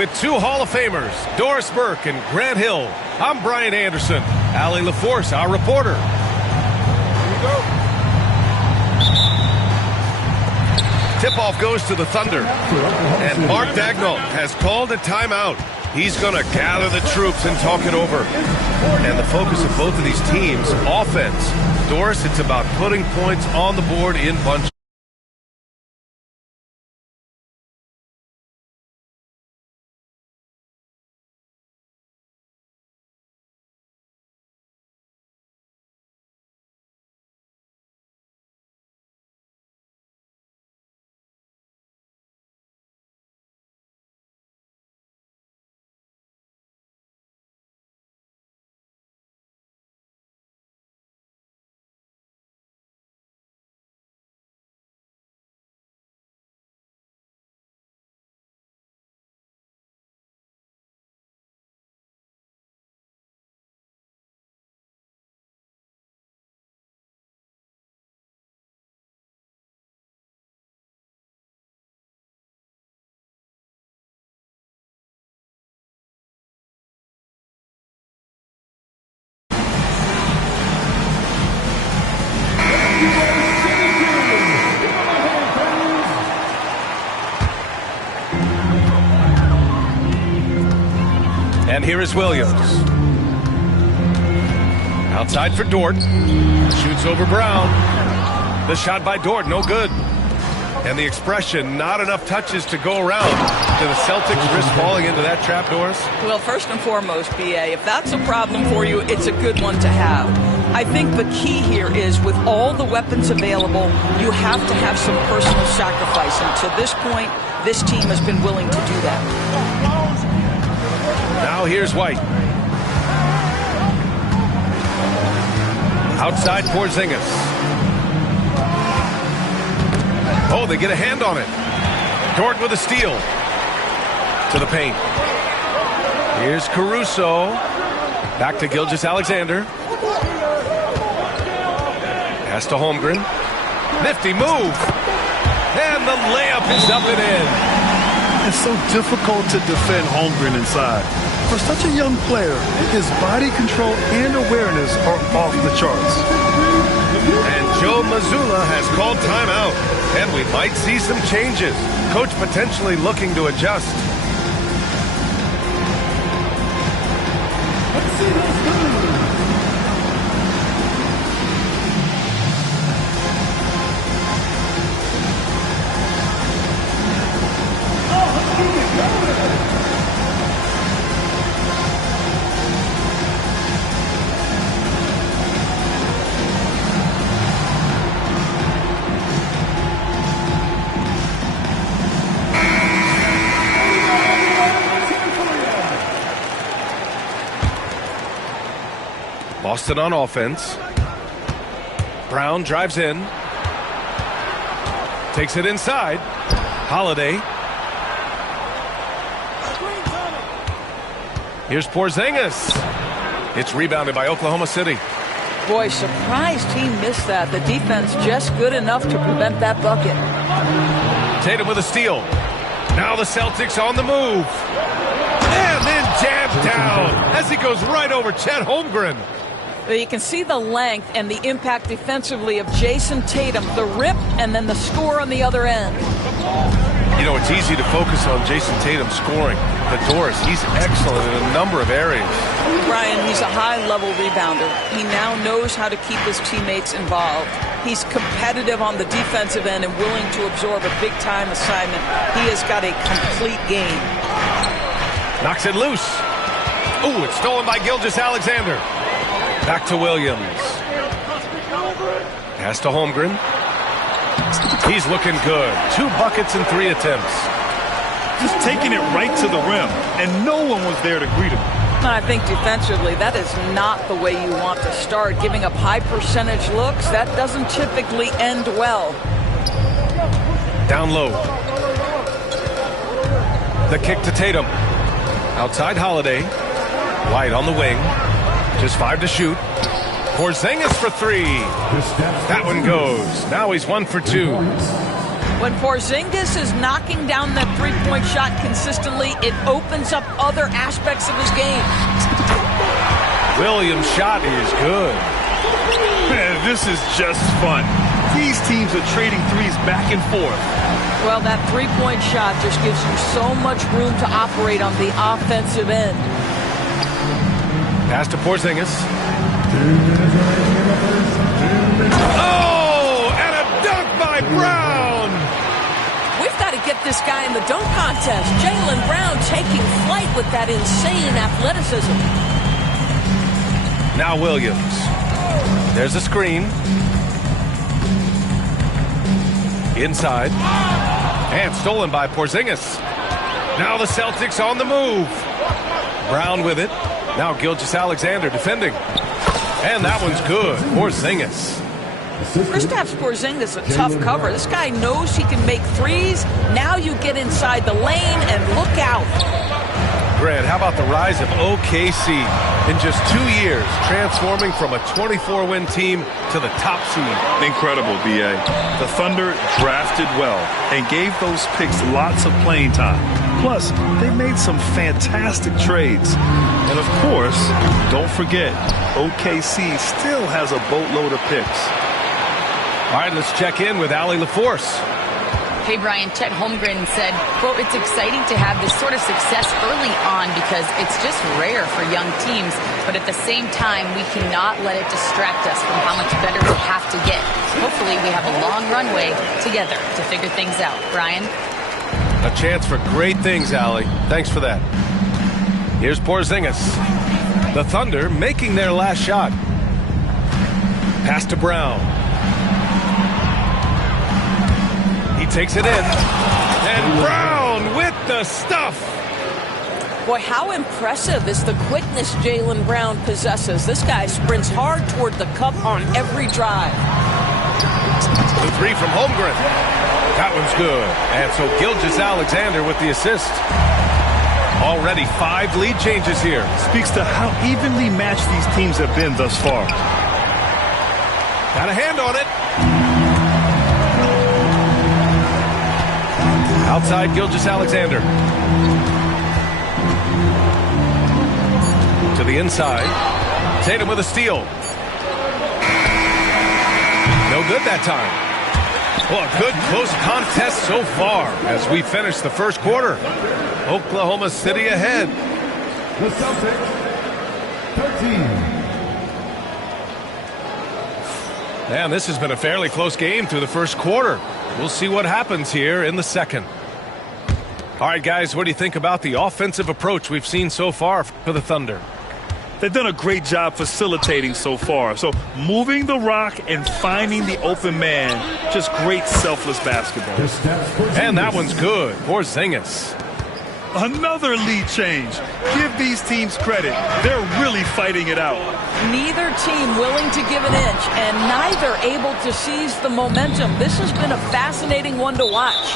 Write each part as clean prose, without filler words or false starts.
with two Hall of Famers, Doris Burke and Grant Hill. I'm Brian Anderson. Allie LaForce, our reporter. Here we go. Tip-off goes to the Thunder. And Mark Daigneault has called a timeout. He's going to gather the troops and talk it over. And the focus of both of these teams, offense. Doris, it's about putting points on the board in bunches. And here is Williams. Outside for Dort. Shoots over Brown. The shot by Dort, no good. And the expression, not enough touches to go around. Do the Celtics risk falling into that trap, Doris? Well, first and foremost, BA, if that's a problem for you, it's a good one to have. I think the key here is with all the weapons available, you have to have some personal sacrifice. And to this point, this team has been willing to do that. Now here's White. Outside Porzingis. Oh, they get a hand on it. Dort with a steal. To the paint. Here's Caruso. Back to Gilgeous-Alexander. Pass to Holmgren. Nifty move. And the layup is up and in. It's so difficult to defend Holmgren inside. For such a young player, his body control and awareness are off the charts. And Joe Mazzulla has called timeout. And we might see some changes. Coach potentially looking to adjust. Let's see those numbers. Boston on offense. Brown drives in. Takes it inside. Holiday. Here's Porzingis. It's rebounded by Oklahoma City. Boy, surprised he missed that. The defense just good enough to prevent that bucket. Tatum with a steal. Now the Celtics on the move. And then jammed down as he goes right over Chet Holmgren. Well, you can see the length and the impact defensively of Jason Tatum, the rip and then the score on the other end. You know, it's easy to focus on Jason Tatum scoring, but Doris, he's excellent in a number of areas. Brian, he's a high-level rebounder. He now knows how to keep his teammates involved. He's competitive on the defensive end and willing to absorb a big-time assignment. He has got a complete game. Knocks it loose. Ooh, it's stolen by Gilgeous-Alexander. Back to Williams. Pass to Holmgren. He's looking good. 2 buckets in 3 attempts. Just taking it right to the rim, and no one was there to greet him. I think defensively, that is not the way you want to start. Giving up high percentage looks, that doesn't typically end well. Down low. The kick to Tatum. Outside Holiday. White on the wing. Just 5 to shoot. Porzingis for 3. That one goes. Now he's 1 for 2. When Porzingis is knocking down that three-point shot consistently, it opens up other aspects of his game. Williams' shot is good. Man, this is just fun. These teams are trading threes back and forth. Well, that three-point shot just gives you so much room to operate on the offensive end. Pass to Porzingis. Oh, and a dunk by Brown. We've got to get this guy in the dunk contest. Jaylen Brown taking flight with that insane athleticism. Now Williams. There's a screen. Inside. And stolen by Porzingis. Now the Celtics on the move. Brown with it. Now Gilgeous-Alexander defending. And that one's good. Porzingis. Kristaps Porzingis, a tough cover. This guy knows he can make threes. Now you get inside the lane and look out. Grant, how about the rise of OKC in just 2 years, transforming from a 24-win team to the top seed? Incredible, B.A. The Thunder drafted well and gave those picks lots of playing time. Plus, they made some fantastic trades. And of course, don't forget, OKC still has a boatload of picks. All right, let's check in with Allie LaForce. Hey, Brian, Chet Holmgren said, quote, "It's exciting to have this sort of success early on because it's just rare for young teams. But at the same time, we cannot let it distract us from how much better we have to get. Hopefully, we have a long runway together to figure things out." Brian? A chance for great things, Allie. Thanks for that. Here's Porzingis. The Thunder making their last shot. Pass to Brown. He takes it in. And Brown with the stuff. Boy, how impressive is the quickness Jaylen Brown possesses. This guy sprints hard toward the cup on every drive. The three from Holmgren. That one's good. And so Gilgeous-Alexander with the assist. Already 5 lead changes here. Speaks to how evenly matched these teams have been thus far. Got a hand on it. Outside Gilgeous-Alexander. To the inside. Tatum with a steal. No good that time. Well, a good close contest so far as we finish the first quarter. Oklahoma City ahead. The Celtics, 13. And this has been a fairly close game through the first quarter. We'll see what happens here in the second. All right, guys, what do you think about the offensive approach we've seen so far for the Thunder? They've done a great job facilitating so far. So moving the rock and finding the open man, just great selfless basketball. And that one's good. Porzingis. Another lead change. Give these teams credit. They're really fighting it out. Neither team willing to give an inch and neither able to seize the momentum. This has been a fascinating one to watch.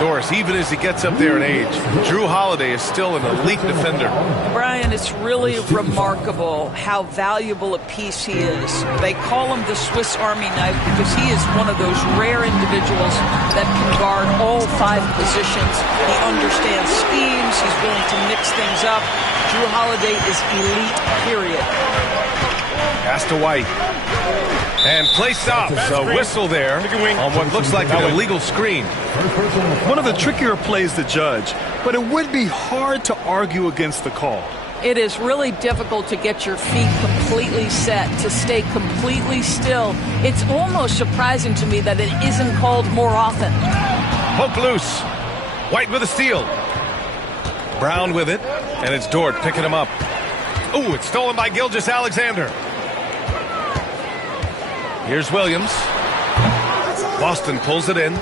Doris, even as he gets up there in age, Jrue Holiday is still an elite defender. Brian, it's really remarkable how valuable a piece he is. They call him the Swiss Army knife because he is one of those rare individuals that can guard all 5 positions. He understands schemes. He's willing to mix things up. Jrue Holiday is elite, period. Pass to White. And play stops. A whistle there on what looks like an illegal screen. One of the trickier plays to judge, but it would be hard to argue against the call. It is really difficult to get your feet completely set, to stay completely still. It's almost surprising to me that it isn't called more often. Poke loose. White with a steal. Brown with it. And it's Dort picking him up. Ooh, it's stolen by Gilgeous-Alexander. Here's Williams. Boston pulls it in.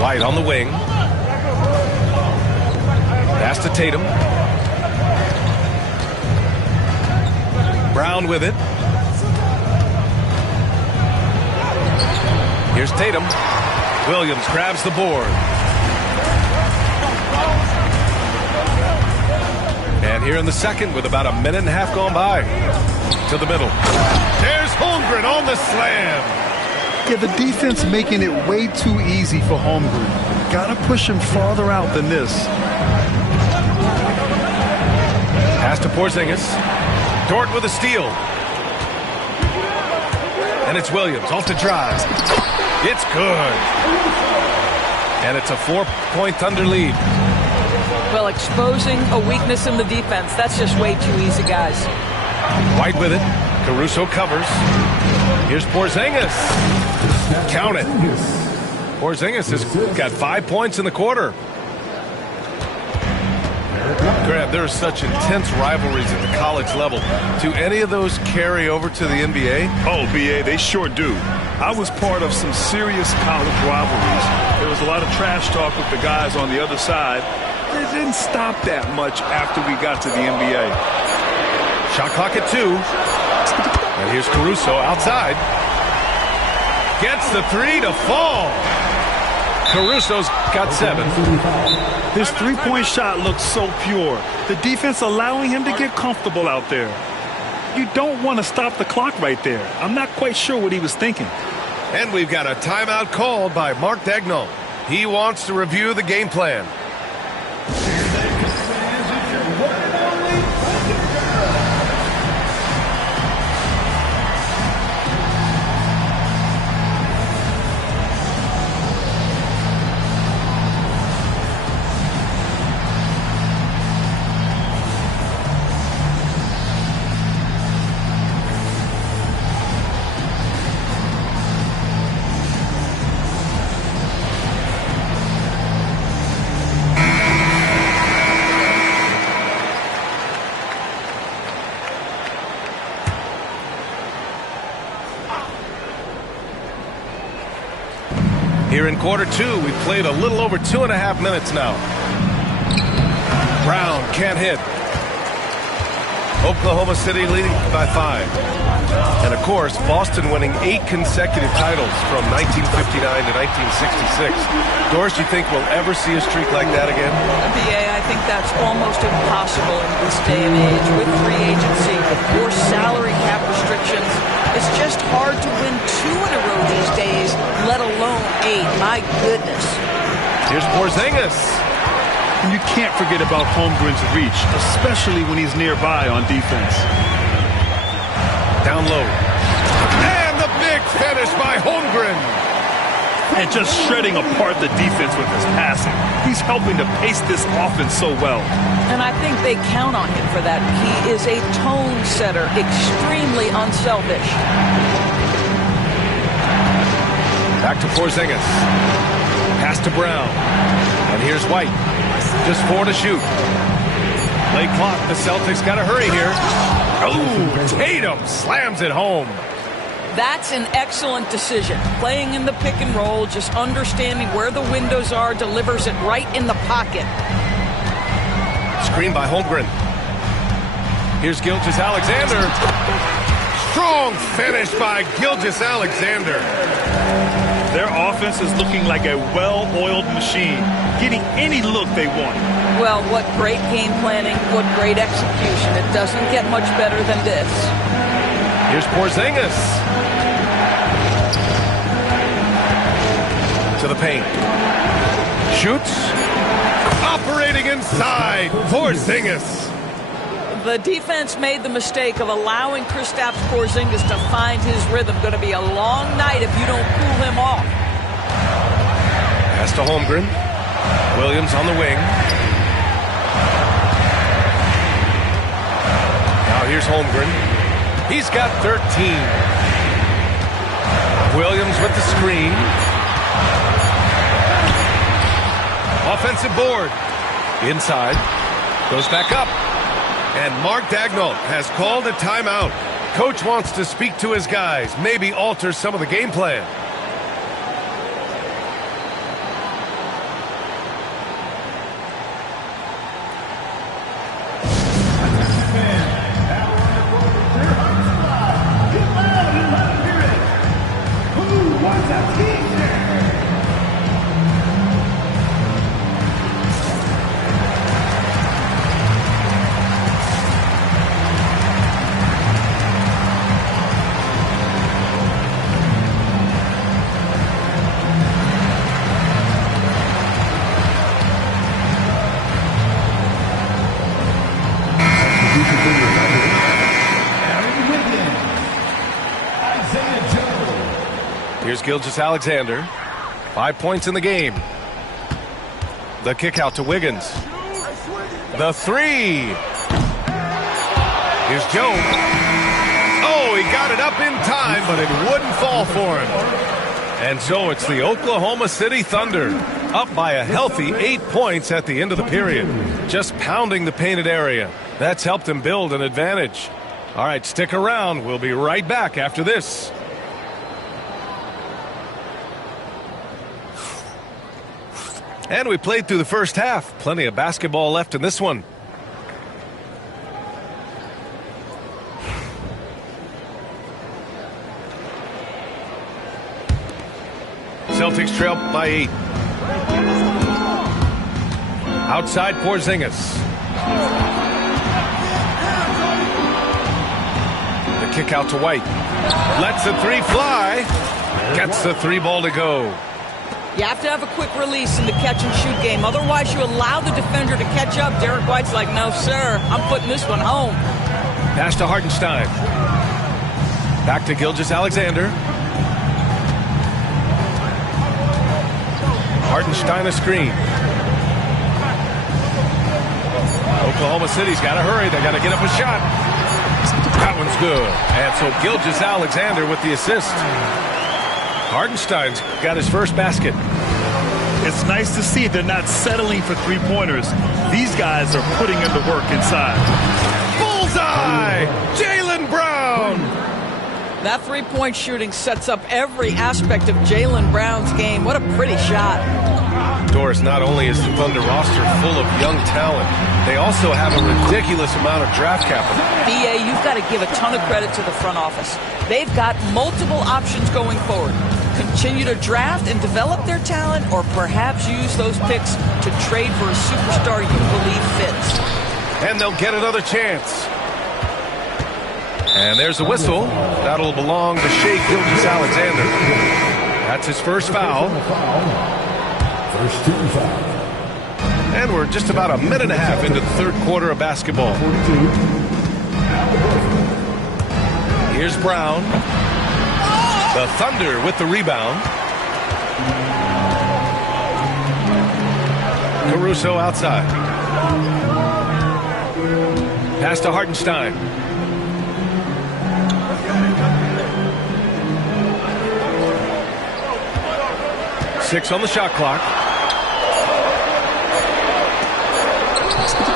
White on the wing. Pass to Tatum. Brown with it. Here's Tatum. Williams grabs the board. And here in the second with about a minute and a half gone by. To the middle. There's Holmgren on the slam. Yeah, the defense making it way too easy for Holmgren. Gotta push him farther out than this. Pass to Porzingis. Dort with a steal. And it's Williams off the drive. It's good. And it's a 4-point Thunder lead. Well, exposing a weakness in the defense, that's just way too easy, guys. White with it. Caruso covers. Here's Porzingis. Count it. Porzingis has got 5 points in the quarter. Grant, there are such intense rivalries at the college level. Do any of those carry over to the NBA? Oh, BA, they sure do. I was part of some serious college rivalries. There was a lot of trash talk with the guys on the other side. It didn't stop that much after we got to the NBA. Shot clock at 2. And here's Caruso outside. Gets the 3 to fall. Caruso's got 7. His three-point shot looks so pure. The defense allowing him to get comfortable out there. You don't want to stop the clock right there. I'm not quite sure what he was thinking. And we've got a timeout called by Mark Daigneault. He wants to review the game plan. Here in quarter 2, we've played a little over 2.5 minutes now. Brown can't hit. Oklahoma City leading by 5. And of course, Boston winning 8 consecutive titles from 1959 to 1966. Doris, you think we'll ever see a streak like that again? BA, I think that's almost impossible in this day and age with free agency or salary cap restrictions. It's just hard to win 2 in a row these days, let alone 8. My goodness. Here's Porzingis. And you can't forget about Holmgren's reach, especially when he's nearby on defense. Down low. And the big finish by Holmgren. And just shredding apart the defense with his passing. He's helping to pace this offense so well. And I think they count on him for that. He is a tone setter, extremely unselfish. Back to Porzingis. Pass to Brown. And here's White. Just 4 to shoot. Late clock. The Celtics got to hurry here. Oh, Tatum slams it home. That's an excellent decision. Playing in the pick and roll, just understanding where the windows are, delivers it right in the pocket. Screen by Holmgren. Here's Gilgeous-Alexander. Strong finish by Gilgeous-Alexander. Their offense is looking like a well-oiled machine, getting any look they want. Well, what great game planning, what great execution. It doesn't get much better than this. Here's Porzingis. To the paint. Shoots. Operating inside. Porzingis. The defense made the mistake of allowing Kristaps Porzingis to find his rhythm. Going to be a long night if you don't cool him off. Pass to Holmgren. Williams on the wing. Now here's Holmgren. He's got 13. Williams with the screen. Offensive board. Inside. Goes back up. And Mark Daigneault has called a timeout. Coach wants to speak to his guys, maybe alter some of the game plan. Here's Gilgeous-Alexander. 5 points in the game. The kick out to Wiggins. The three. Here's Joe. Oh, he got it up in time, but it wouldn't fall for him. And so it's the Oklahoma City Thunder up by a healthy 8 points at the end of the period. Just pounding the painted area. That's helped him build an advantage. All right, stick around. We'll be right back after this. And we played through the first half. Plenty of basketball left in this one. Celtics trail by 8. Outside Porzingis. The kick out to White. Lets the three fly. Gets the three ball to go. You have to have a quick release in the catch-and-shoot game. Otherwise, you allow the defender to catch up. Derek White's like, no, sir, I'm putting this one home. Pass to Hartenstein. Back to Gilgeous-Alexander. Hartenstein a screen. Oklahoma City's got to hurry. They got to get up a shot. That one's good. And so Gilgeous-Alexander with the assist. Hartenstein's got his first basket. It's nice to see they're not settling for three-pointers. These guys are putting in the work inside. Bullseye! Jaylen Brown! That three-point shooting sets up every aspect of Jaylen Brown's game. What a pretty shot. Doris, not only is the Thunder roster full of young talent, they also have a ridiculous amount of draft capital. BA, you've got to give a ton of credit to the front office. They've got multiple options going forward. Continue to draft and develop their talent, or perhaps use those picks to trade for a superstar you believe fits. And they'll get another chance. And there's a whistle. That'll belong to Shai Gilgeous-Alexander. That's his first foul. First team foul. And we're just about a minute and a half into the third quarter of basketball. Here's Brown. The Thunder with the rebound. Caruso outside. Pass to Hartenstein. Six on the shot clock.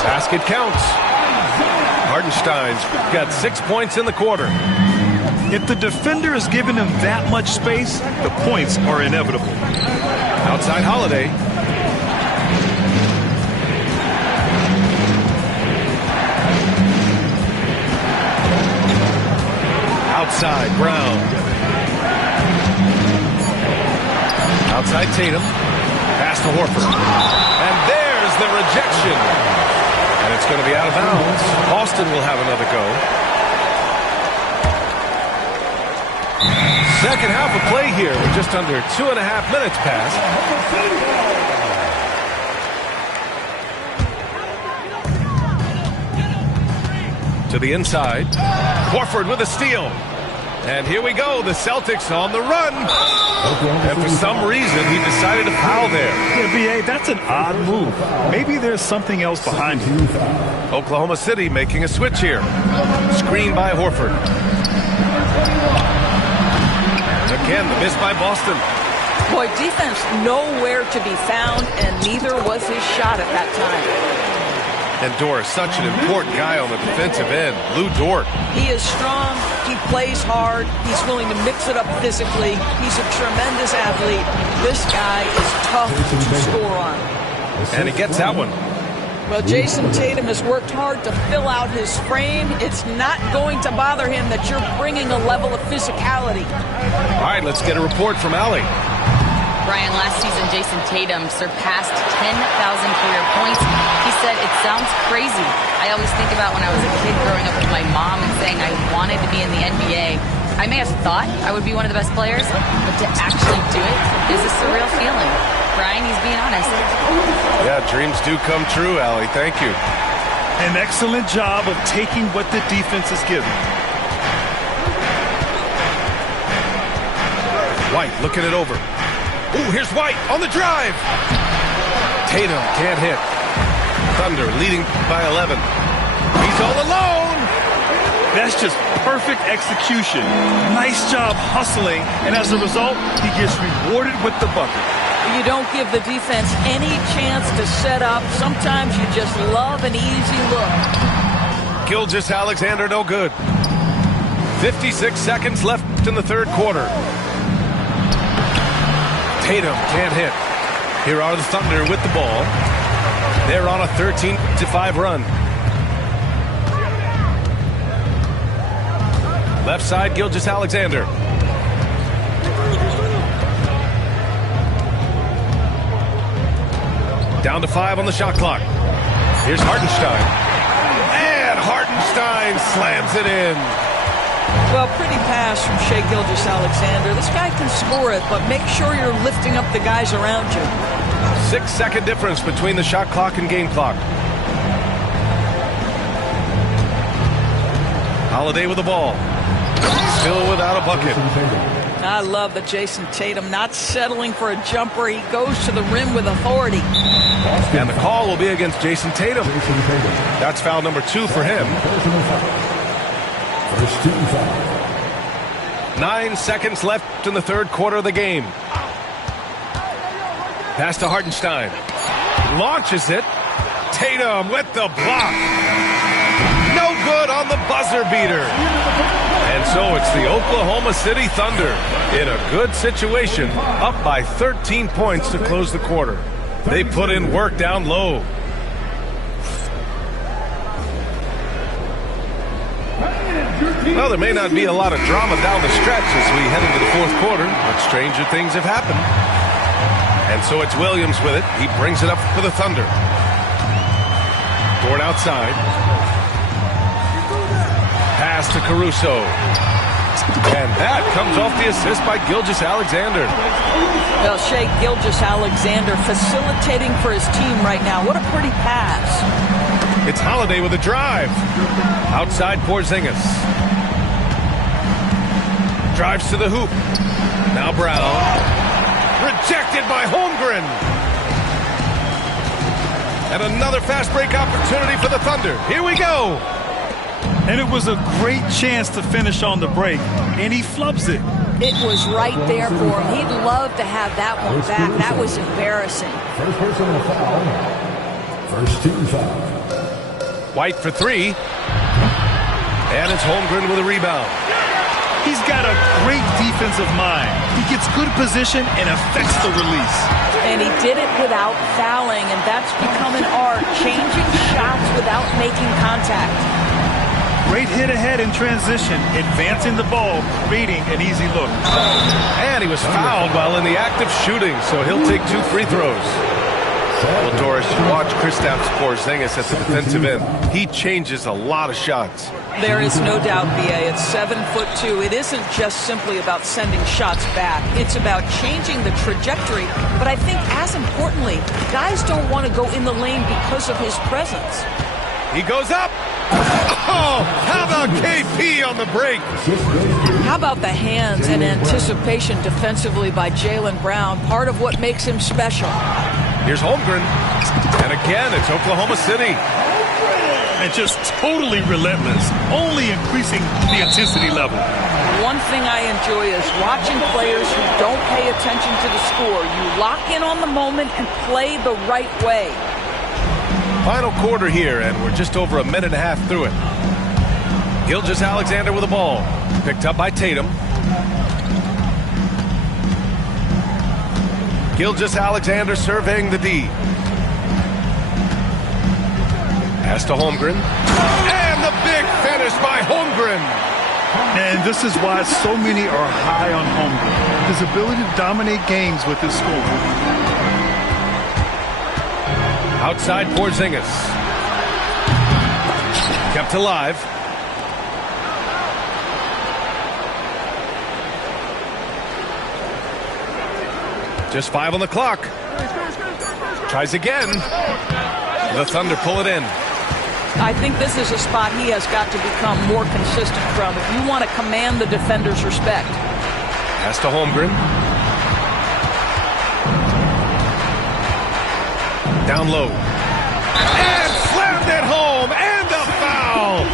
Basket counts. Hartenstein's got 6 points in the quarter. If the defender is giving him that much space, the points are inevitable. Outside Holiday. Outside Brown. Outside Tatum. Pass to Horford. And there's the rejection. And it's going to be out of bounds. Boston will have another go. Second half of play here with just under 2.5 minutes passed. To the inside. Horford with a steal. And here we go. The Celtics on the run. And for some reason, he decided to foul there. Yeah, B.A., that's an odd move. Maybe there's something else behind it. Oklahoma City making a switch here. Screen by Horford. Again, the miss by Boston. Boy, defense nowhere to be found, and neither was his shot at that time. And Doris, such an important guy on the defensive end. Lou Dort. He is strong. He plays hard. He's willing to mix it up physically. He's a tremendous athlete. This guy is tough to score on. And he gets that one. Well, Jason Tatum has worked hard to fill out his frame. It's not going to bother him that you're bringing a level of physicality. All right, let's get a report from Allie. Brian, last season, Jason Tatum surpassed 10,000 career points. He said, it sounds crazy. I always think about when I was a kid growing up with my mom and saying I wanted to be in the NBA. I may have thought I would be one of the best players, but to actually do it is a surreal feeling. Brian, he's being honest. Yeah, dreams do come true, Allie. Thank you. An excellent job of taking what the defense is giving. White looking it over. Ooh, here's White on the drive. Tatum can't hit. Thunder leading by 11. He's all alone. That's just perfect execution. Nice job hustling, and as a result, he gets rewarded with the bucket. You don't give the defense any chance to set up. Sometimes you just love an easy look. Gilgeous-Alexander no good. 56 seconds left in the third quarter. Tatum can't hit. Here are the Thunder with the ball. They're on a 13-5 run. Left side, Gilgeous-Alexander. Down to 5 on the shot clock. Here's Hartenstein. And Hartenstein slams it in. Well, pretty pass from Shai Gilgeous-Alexander. This guy can score it, but make sure you're lifting up the guys around you. 6-second difference between the shot clock and game clock. Holiday with the ball. Still without a bucket. I love that Jason Tatum not settling for a jumper. He goes to the rim with authority. And the call will be against Jason Tatum. That's foul number 2 for him. First team foul. 9 seconds left in the third quarter of the game. Pass to Hartenstein. Launches it. Tatum with the block. No good on the buzzer beater. And so it's the Oklahoma City Thunder in a good situation, up by 13 points to close the quarter. They put in work down low. Well, there may not be a lot of drama down the stretch as we head into the fourth quarter, but stranger things have happened. And so it's Williams with it. He brings it up for the Thunder. Dort outside. Pass to Caruso. And that comes off the assist by Gilgeous-Alexander. Well, Shai Gilgeous-Alexander facilitating for his team right now. What a pretty pass. It's Holiday with a drive. Outside Porzingis. Drives to the hoop. Now Brown. Rejected by Holmgren. And another fast break opportunity for the Thunder. Here we go. And it was a great chance to finish on the break, and he flubs it. It was right there for him. He'd love to have that one back. That was embarrassing. First personal foul. First team foul. White for 3. And it's Holmgren with a rebound. He's got a great defensive mind. He gets good position and affects the release. And he did it without fouling, and that's become an art, changing shots without making contact. Great hit ahead in transition, advancing the ball, creating an easy look. And he was fouled while in the act of shooting, so he'll take 2 free throws. Well, Doris, watch Kristaps Porzingis at the defensive end. He changes a lot of shots. There is no doubt, B.A. It's 7'2". It isn't just simply about sending shots back. It's about changing the trajectory. But I think, as importantly, guys don't want to go in the lane because of his presence. He goes up. Oh, how about KP on the break? How about the hands and anticipation defensively by Jaylen Brown? Part of what makes him special. Here's Holmgren. And again, it's Oklahoma City. And just totally relentless, only increasing the intensity level. One thing I enjoy is watching players who don't pay attention to the score. You lock in on the moment and play the right way. Final quarter here, and we're just over a minute and a half through it. Gilgeous-Alexander with the ball. Picked up by Tatum. Gilgeous-Alexander surveying the D. Pass to Holmgren. And the big finish by Holmgren. And this is why so many are high on Holmgren. His ability to dominate games with his scoring. Outside Porzingis. Kept alive. Just 5 on the clock. Tries again. The Thunder pull it in. I think this is a spot he has got to become more consistent from if you want to command the defender's respect. Pass to Holmgren. Down low. And slammed it home. And a foul.